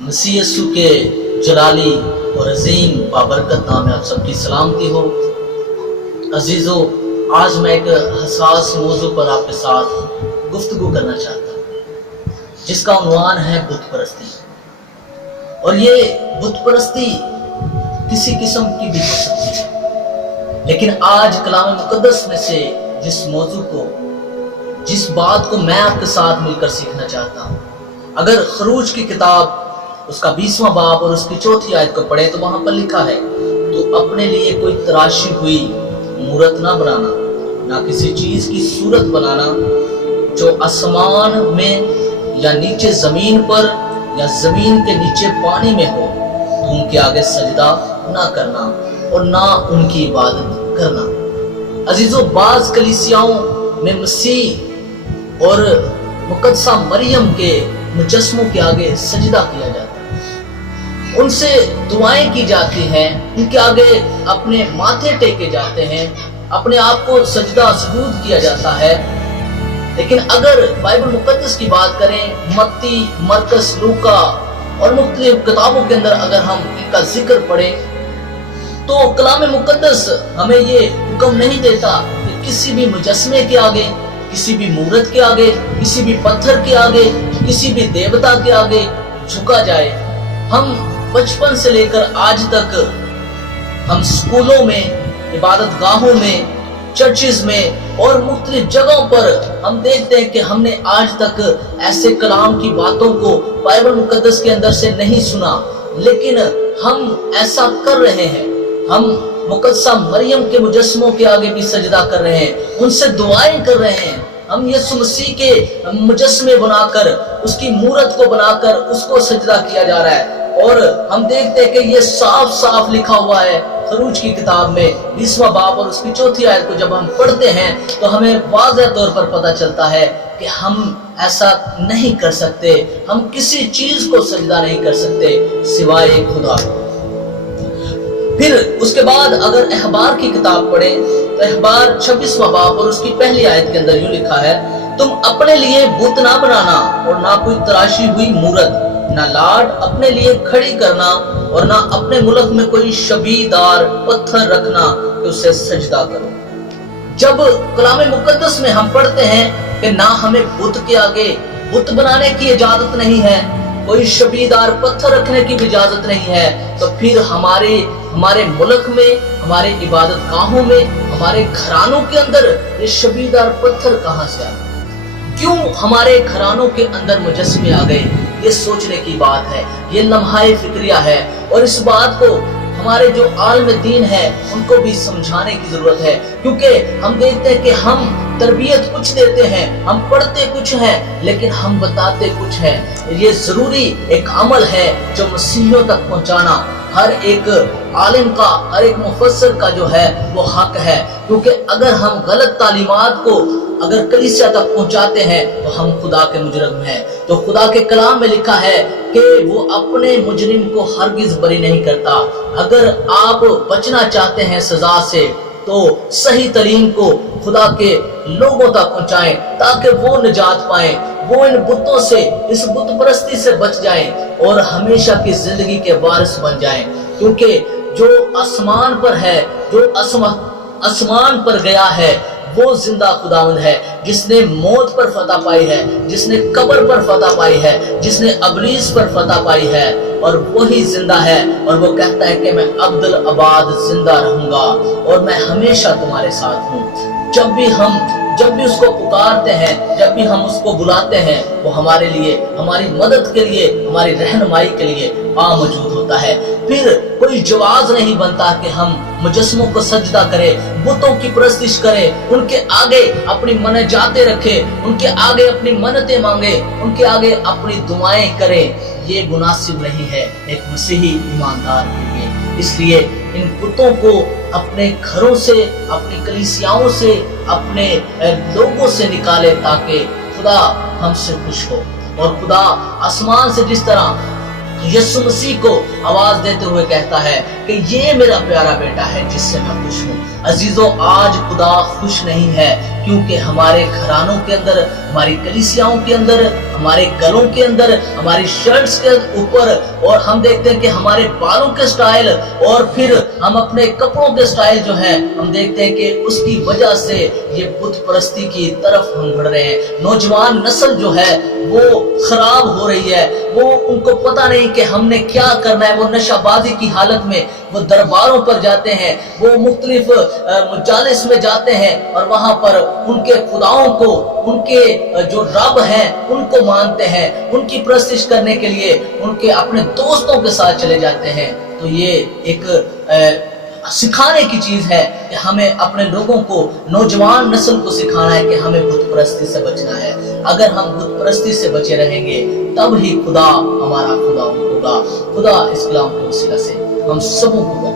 مسیح یسوع کے جلالی اور عظیم بابرکت نام میں آپ سب کی سلامتی ہو۔ عزیزو، آج میں ایک حساس موضوع پر آپ کے ساتھ گفتگو کرنا چاہتا ہوں جس کا عنوان ہے بت پرستی۔ اور یہ بت پرستی کسی قسم کی بھی ہو سکتی ہے، لیکن آج کلام مقدس میں سے جس بات کو میں آپ کے ساتھ مل کر سیکھنا چاہتا ہوں، اگر خروج کی کتاب اس کا 20واں باب اور اس کی 4تھی آیت کو پڑھیں تو وہاں پر لکھا ہے، تو اپنے لیے کوئی تراشی ہوئی مورت نہ بنانا، نہ کسی چیز کی صورت بنانا جو آسمان میں یا نیچے زمین پر یا زمین کے نیچے پانی میں ہو، تو ان کے آگے سجدہ نہ کرنا اور نہ ان کی عبادت کرنا۔ عزیزو، بعض کلیسیاؤں میں مسیح اور مقدسہ مریم کے مجسموں کے آگے سجدہ کیا جاتا ہے، ان سے دعائیں کی جاتی ہیں، ان کے آگے اپنے ماتھے ٹیکے جاتے ہیں، اپنے آپ کو سجدہ سجود کیا جاتا ہے۔ لیکن اگر بائبل مقدس کی بات کریں، متی، مرکز، لوکا اور مختلف کتابوں کے اندر اگر ہم ان کا ذکر پڑھیں تو کلام مقدس ہمیں یہ حکم نہیں دیتا کہ کسی بھی مجسمے کے آگے، کسی بھی مورت کے آگے، کسی بھی پتھر کے آگے، کسی بھی دیوتا کے آگے جھکا جائے۔ ہم بچپن سے لے کر آج تک ہم سکولوں میں، عبادت گاہوں میں، چرچز میں اور مختلف جگہوں پر ہم دیکھتے ہیں کہ ہم نے آج تک ایسے کلام کی باتوں کو بائبل مقدس کے اندر سے نہیں سنا، لیکن ہم ایسا کر رہے ہیں۔ ہم مقدسہ مریم کے مجسموں کے آگے بھی سجدہ کر رہے ہیں، ان سے دعائیں کر رہے ہیں۔ ہم یسوع مسیح کے مجسمے بنا کر، اس کی مورت کو بنا کر اس کو سجدہ کیا جا رہا ہے، اور ہم دیکھتے ہیں کہ یہ صاف صاف لکھا ہوا ہے خروج کی کتاب میں 20واں باب اور اس کی 4تھی آیت کو جب ہم پڑھتے ہیں تو ہمیں واضح طور پر پتہ چلتا ہے کہ ہم ایسا نہیں کر سکتے، ہم کسی چیز کو سجدہ نہیں کر سکتے سوائے ایک خدا۔ پھر اس کے بعد اگر اخبار کی کتاب پڑھیں تو اخبار 26واں باب اور اس کی پہلی آیت کے اندر یوں لکھا ہے، تم اپنے لیے بت نہ بنانا اور نہ کوئی تراشی ہوئی مورت، نہ لاٹ اپنے لیے کھڑی کرنا اور نہ اپنے ملک میں کوئی شبیہ دار پتھر رکھنا کہ اسے سجدہ کرو۔ جب کلام مقدس میں ہم پڑھتے ہیں کہ نہ ہمیں بت کے آگے بت بنانے کی اجازت نہیں ہے، کوئی شبیہ دار پتھر رکھنے کی بھی اجازت نہیں ہے، تو پھر ہمارے ملک میں، ہمارے عبادت گاہوں میں، ہمارے گھرانوں کے اندر یہ شبیہ دار پتھر کہاں سے آ گئے؟ کیوں ہمارے گھرانوں کے اندر مجسمے آ گئے؟ یہ سوچنے کی بات ہے، یہ لمحہ فکریہ ہے، اور اس بات کو ہمارے جو عالم دین ہے ان کو بھی سمجھانے کی ضرورت ہے، کیونکہ ہم دیکھتے ہیں کہ ہم تربیت کچھ دیتے ہیں، ہم پڑھتے کچھ ہیں، لیکن ہم بتاتے کچھ ہیں۔ یہ ضروری ایک عمل ہے جو مسیحیوں تک پہنچانا ہر ایک عالم کا، ہر ایک مفسر کا جو ہے وہ حق ہے، کیونکہ اگر ہم غلط تعلیمات کو اگر کلیسیا تک پہنچاتے ہیں تو ہم خدا کے مجرم ہیں۔ تو خدا کے کلام میں لکھا ہے کہ وہ اپنے مجرم کو ہرگز بری نہیں کرتا۔ اگر آپ بچنا چاہتے ہیں سزا سے تو صحیح ترین کو خدا کے لوگوں تک پہنچائیں تاکہ وہ نجات پائیں، وہ ان بتوں سے، اس بت پرستی سے بچ جائیں اور ہمیشہ کی زندگی کے وارث بن جائیں، کیونکہ جو آسمان پر ہے، جو آسمان پر گیا ہے وہ زندہ خداوند ہے، جس نے موت پر فتح پائی ہے، جس نے قبر پر فتح پائی ہے، جس نے ابلیس پر فتح پائی ہے، اور وہی زندہ ہے، اور وہ کہتا ہے کہ میں ابدالآباد زندہ رہوں گا اور میں ہمیشہ تمہارے ساتھ ہوں۔ جب بھی اس کو پکارتے ہیں، جب بھی ہم اس کو بلاتے ہیں، وہ ہمارے لیے، ہماری مدد کے لیے، ہماری رہنمائی کے لیے موجود ہوتا ہے۔ پھر کوئی جواز نہیں بنتا کہ ہم مجسموں کو سجدہ کریں، بتوں کی پرستش کریں، ان کے آگے اپنی مناجاتیں رکھیں، ان کے آگے اپنی منتیں مانگیں، ان کے آگے اپنی دعائیں کریں۔ یہ مناسب نہیں ہے ایک مسیحی ایماندار کے لیے۔ اس لیے ان بتوں کو اپنے گھروں سے، اپنی کلیسیاؤں سے، اپنے لوگوں سے نکالے تاکہ خدا ہم سے خوش ہو، اور خدا آسمان سے جس طرح یسوع مسیح کو آواز دیتے ہوئے کہتا ہے کہ یہ میرا پیارا بیٹا ہے جس سے میں خوش ہوں۔ عزیزو، آج خدا خوش نہیں ہے کیونکہ ہمارے گھرانوں کے اندر، ہماری کلیسیاؤں کے اندر، ہمارے گلوں کے اندر، ہماری شرٹس کے اوپر، اور ہم دیکھتے ہیں کہ ہمارے بالوں کے سٹائل، اور پھر ہم اپنے کپڑوں کے سٹائل جو ہے ہم دیکھتے ہیں کہ اس کی وجہ سے یہ بت پرستی کی طرف ہم بڑھ رہے ہیں۔ نوجوان نسل جو ہے وہ خراب ہو رہی ہے، وہ ان کو پتہ نہیں کہ ہم نے کیا کرنا ہے۔ وہ نشہ بازی کی حالت میں وہ درباروں پر جاتے ہیں، وہ مختلف مجالس میں جاتے ہیں، اور وہاں پر ان کے خداؤں کو، ان کے جو رب ہیں ان کو مانتے ہیں، ان کی پرستش کرنے کے لیے ان کے اپنے دوستوں کے ساتھ چلے جاتے ہیں۔ تو یہ ایک سکھانے کی چیز ہے کہ ہمیں اپنے لوگوں کو، نوجوان نسل کو سکھانا ہے کہ ہمیں بت پرستی سے بچنا ہے۔ اگر ہم بت پرستی سے بچے رہیں گے تب ہی خدا ہمارا خدا ہوگا۔ خدا اس کلام کے وسیلہ سے ہم سبوں کو